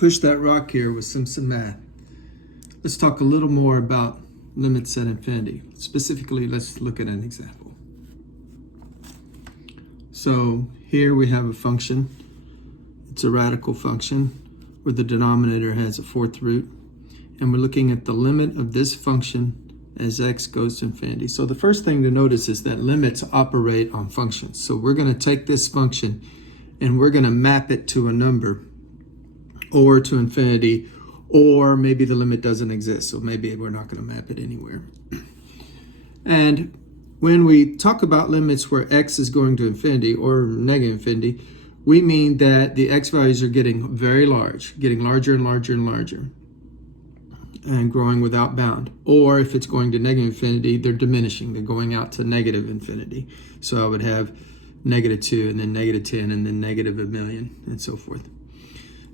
push that rock here with some math. Let's talk a little more about limits at infinity. Specifically, let's look at an example. So here we have a function. It's a radical function where the denominator has a fourth root. And we're looking at the limit of this function as x goes to infinity. So the first thing to notice is that limits operate on functions. So we're going to take this function and we're going to map it to a number or to infinity, or maybe the limit doesn't exist. So maybe we're not going to map it anywhere. And when we talk about limits where x is going to infinity or negative infinity, we mean that the x values are getting very large, getting larger and larger and larger, and growing without bound. Or if it's going to negative infinity, they're diminishing. They're going out to negative infinity. So I would have -2 and then -10 and then -1,000,000 and so forth.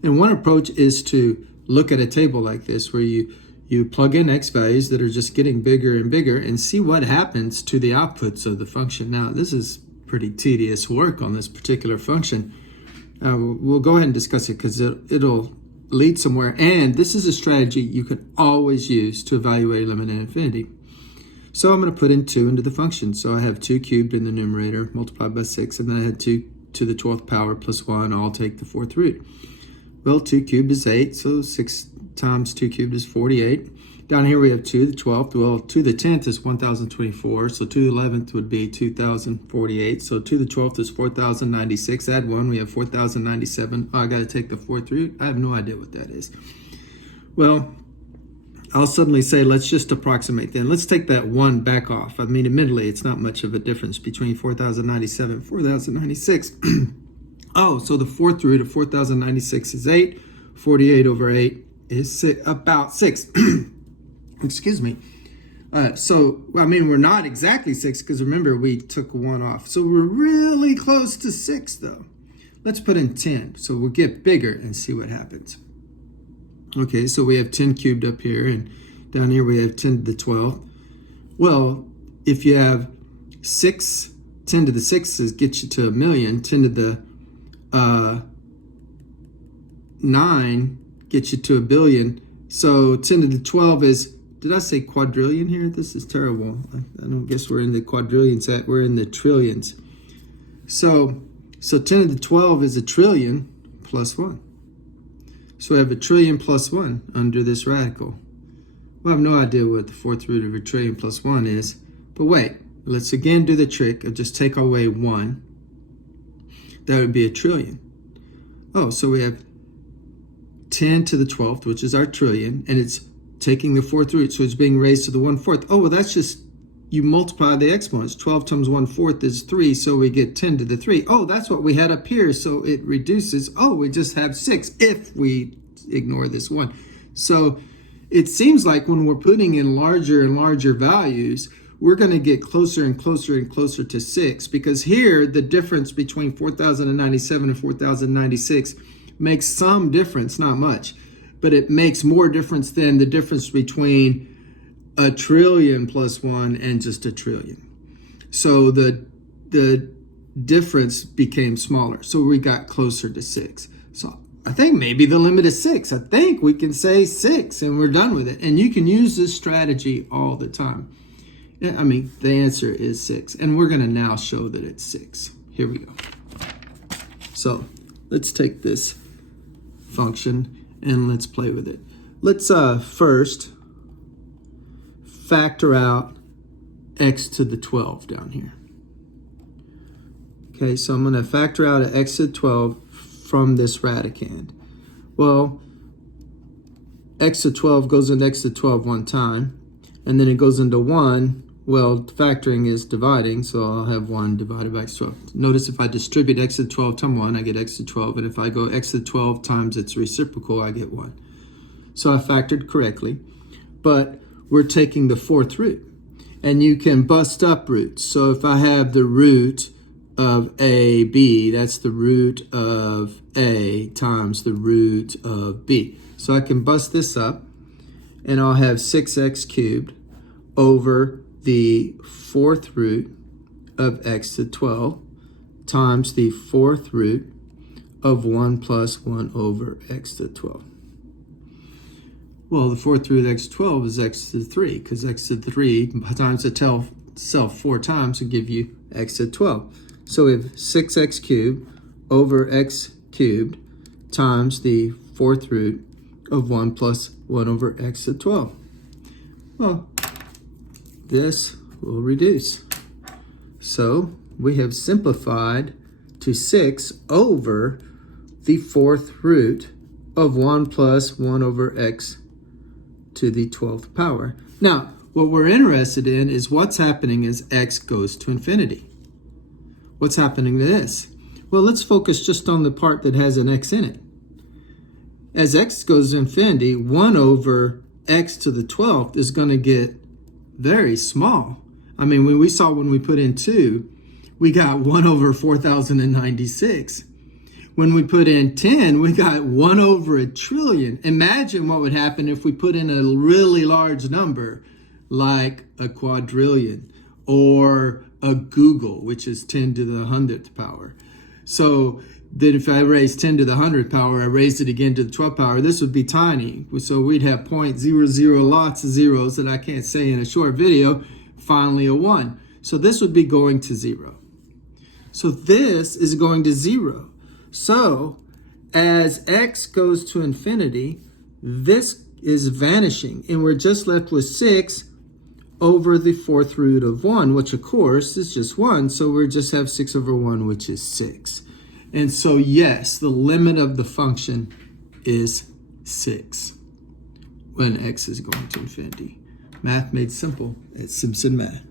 And one approach is to look at a table like this where you plug in x values that are just getting bigger and bigger and see what happens to the outputs of the function. Now, this is pretty tedious work on this particular function. We'll go ahead and discuss it because it'll lead somewhere. And this is a strategy you can always use to evaluate a limit at infinity. So I'm going to put in 2 into the function. So I have 2 cubed in the numerator multiplied by 6, and then I had 2 to the 12th power plus 1. I'll take the fourth root. Well, 2 cubed is 8, so 6 times 2 cubed is 48. Down here we have 2 to the 12th. Well, 2 to the 10th is 1,024, so 2 to the 11th would be 2,048. So 2 to the 12th is 4,096. Add 1, we have 4,097. Oh, I got to take the fourth root. I have no idea what that is. Well, I'll suddenly say, let's just approximate then. Let's take that 1 back off. I mean, admittedly, it's not much of a difference between 4,097 and 4,096. Oh, so the fourth root of 4,096 is 8. 48 over 8 is about 6. Excuse me. So, I mean, we're not exactly 6 because remember, we took 1 off. So we're really close to 6, though. Let's put in 10. So we'll get bigger and see what happens. Okay, so we have 10 cubed up here, and down here we have 10 to the 12th. Well, if you have 6, 10 to the 6 gets you to 1,000,000. 10 to the 9 gets you to 1,000,000,000. So 10 to the 12 is, did I say quadrillion here? This is terrible. I don't guess we're in the quadrillions. We're in the trillions. So 10 to the 12 is 1,000,000,000,000 plus 1. So we have 1,000,000,000,000 plus 1 under this radical. Well, I have no idea what the fourth root of 1,000,000,000,000 plus 1 is. But wait, let's again do the trick of just take away 1. That would be 1,000,000,000,000. Oh, so we have 10 to the 12th, which is our trillion, and it's taking the fourth root, so it's being raised to the 1/4. Oh, well, that's just, you multiply the exponents. 12 times 1/4 is 3, so we get 10 to the 3. Oh, that's what we had up here, so it reduces. Oh, we just have 6 if we ignore this 1. So it seems like when we're putting in larger and larger values, we're going to get closer and closer and closer to 6, because here the difference between 4,097 and 4,096 makes some difference, not much, but it makes more difference than the difference between 1,000,000,000,000 plus 1 and just 1,000,000,000,000. So the difference became smaller, so we got closer to 6. So I think maybe the limit is 6. I think we can say 6 and we're done with it. And you can use this strategy all the time. I mean, the answer is 6, and we're going to now show that it's 6. Here we go. So let's take this function and let's play with it. Let's first factor out x to the 12 down here. Okay, so I'm going to factor out an x to the 12 from this radicand. Well, x to the 12 goes into x to the 12 one time, and then it goes into 1. Well, factoring is dividing, so I'll have 1 divided by x to the 12. Notice if I distribute x to the 12 times 1, I get x to the 12. And if I go x to the 12 times its reciprocal, I get 1. So I factored correctly. But we're taking the fourth root. And you can bust up roots. So if I have the root of AB, that's the root of A times the root of B. So I can bust this up, and I'll have 6x cubed over the fourth root of x to the 12 times the fourth root of 1 plus 1 over x to the 12. Well, the fourth root of x 12 is x to the 3, because x to the 3 times itself 4 times will give you x to the 12. So we have 6x cubed over x cubed times the fourth root of 1 plus 1 over x to the 12. Well, this will reduce. So we have simplified to 6 over the fourth root of 1 plus 1 over x to the 12th power. Now, what we're interested in is what's happening as x goes to infinity. What's happening to this? Well, let's focus just on the part that has an x in it. As x goes to infinity, 1 over x to the 12th is going to get very small. I mean, when we put in 2, we got 1 over 4,096. When we put in 10, we got 1 over a trillion. Imagine what would happen if we put in a really large number like a quadrillion or a Google, which is 10 to the 100th power. So then if I raised 10 to the 100th power, I raised it again to the 12th power, this would be tiny. So we'd have 0.00, lots of zeros that I can't say in a short video, finally a 1. So this would be going to 0. So this is going to 0. So as x goes to infinity, this is vanishing, and we're just left with 6 over the fourth root of 1, which of course is just 1. So we just have 6 over 1, which is 6. And so yes, the limit of the function is 6 when x is going to infinity. Math made simple at Simpson Math.